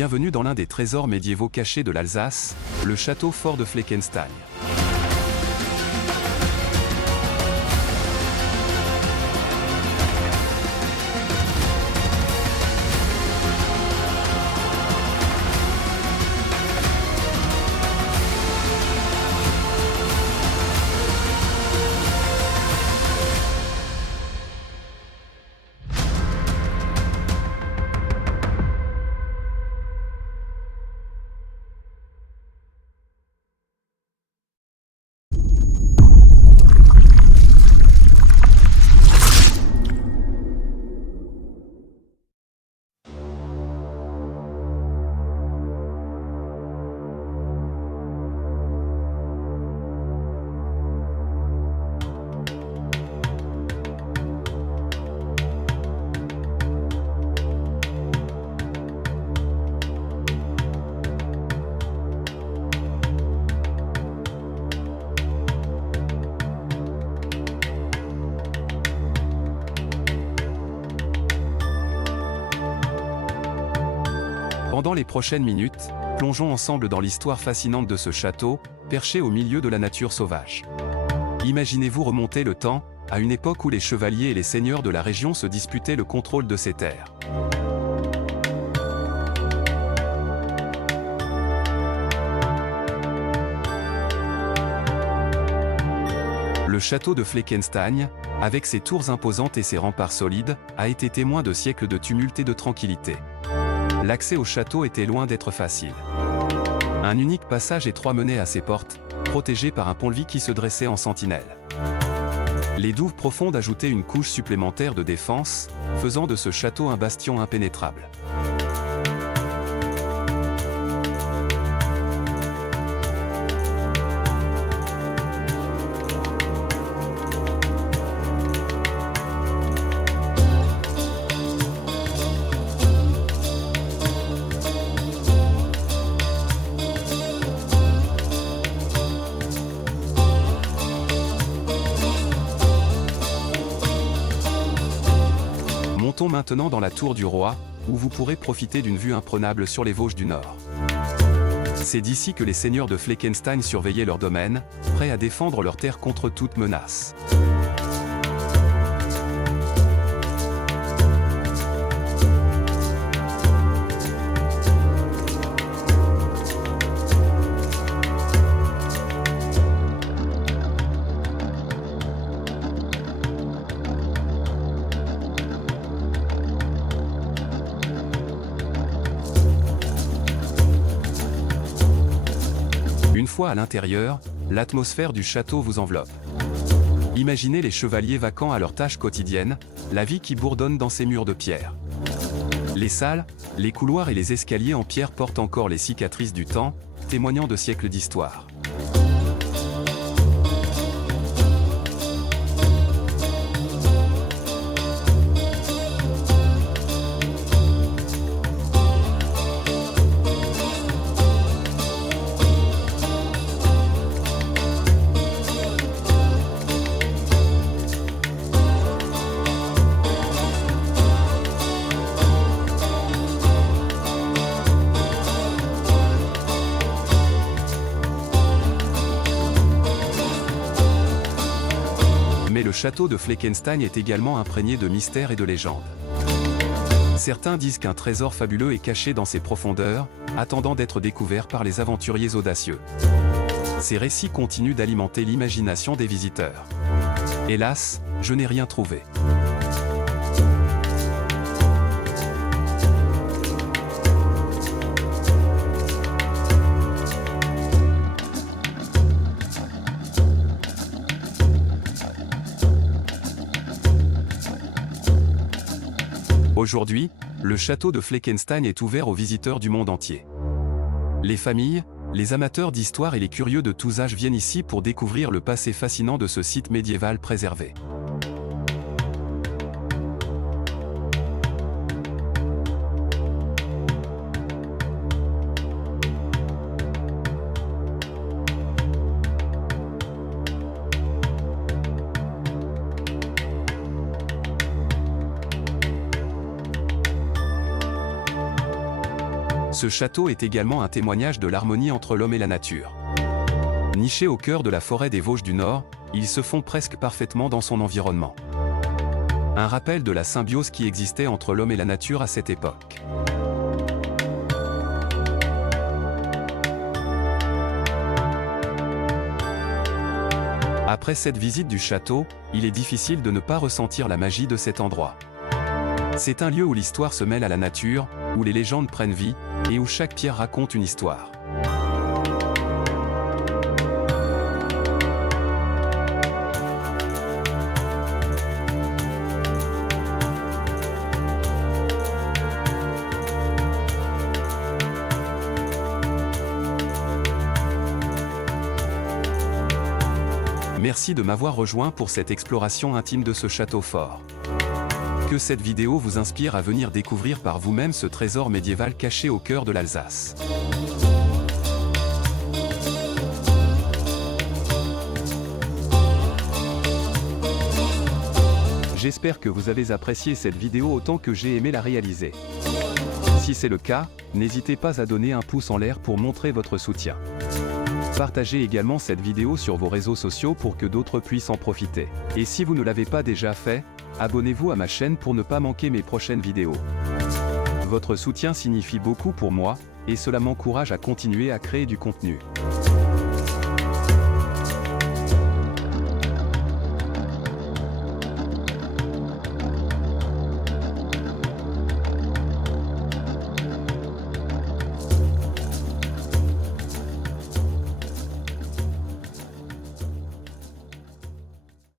Bienvenue dans l'un des trésors médiévaux cachés de l'Alsace, le château fort de Fleckenstein. Pendant les prochaines minutes, plongeons ensemble dans l'histoire fascinante de ce château, perché au milieu de la nature sauvage. Imaginez-vous remonter le temps, à une époque où les chevaliers et les seigneurs de la région se disputaient le contrôle de ces terres. Le château de Fleckenstein, avec ses tours imposantes et ses remparts solides, a été témoin de siècles de tumulte et de tranquillité. L'accès au château était loin d'être facile. Un unique passage étroit menait à ses portes, protégé par un pont-levis qui se dressait en sentinelle. Les douves profondes ajoutaient une couche supplémentaire de défense, faisant de ce château un bastion impénétrable. Montons maintenant dans la tour du roi, où vous pourrez profiter d'une vue imprenable sur les Vosges du Nord. C'est d'ici que les seigneurs de Fleckenstein surveillaient leur domaine, prêts à défendre leurs terres contre toute menace. Une fois à l'intérieur, l'atmosphère du château vous enveloppe. Imaginez les chevaliers vaquant à leurs tâches quotidiennes, la vie qui bourdonne dans ces murs de pierre. Les salles, les couloirs et les escaliers en pierre portent encore les cicatrices du temps, témoignant de siècles d'histoire. Mais le château de Fleckenstein est également imprégné de mystères et de légendes. Certains disent qu'un trésor fabuleux est caché dans ses profondeurs, attendant d'être découvert par les aventuriers audacieux. Ces récits continuent d'alimenter l'imagination des visiteurs. Hélas, je n'ai rien trouvé. Aujourd'hui, le château de Fleckenstein est ouvert aux visiteurs du monde entier. Les familles, les amateurs d'histoire et les curieux de tous âges viennent ici pour découvrir le passé fascinant de ce site médiéval préservé. Ce château est également un témoignage de l'harmonie entre l'homme et la nature. Niché au cœur de la forêt des Vosges du Nord, il se fond presque parfaitement dans son environnement. Un rappel de la symbiose qui existait entre l'homme et la nature à cette époque. Après cette visite du château, il est difficile de ne pas ressentir la magie de cet endroit. C'est un lieu où l'histoire se mêle à la nature, où les légendes prennent vie, et où chaque pierre raconte une histoire. Merci de m'avoir rejoint pour cette exploration intime de ce château fort. Que cette vidéo vous inspire à venir découvrir par vous-même ce trésor médiéval caché au cœur de l'Alsace. J'espère que vous avez apprécié cette vidéo autant que j'ai aimé la réaliser. Si c'est le cas, n'hésitez pas à donner un pouce en l'air pour montrer votre soutien. Partagez également cette vidéo sur vos réseaux sociaux pour que d'autres puissent en profiter. Et si vous ne l'avez pas déjà fait, abonnez-vous à ma chaîne pour ne pas manquer mes prochaines vidéos. Votre soutien signifie beaucoup pour moi, et cela m'encourage à continuer à créer du contenu.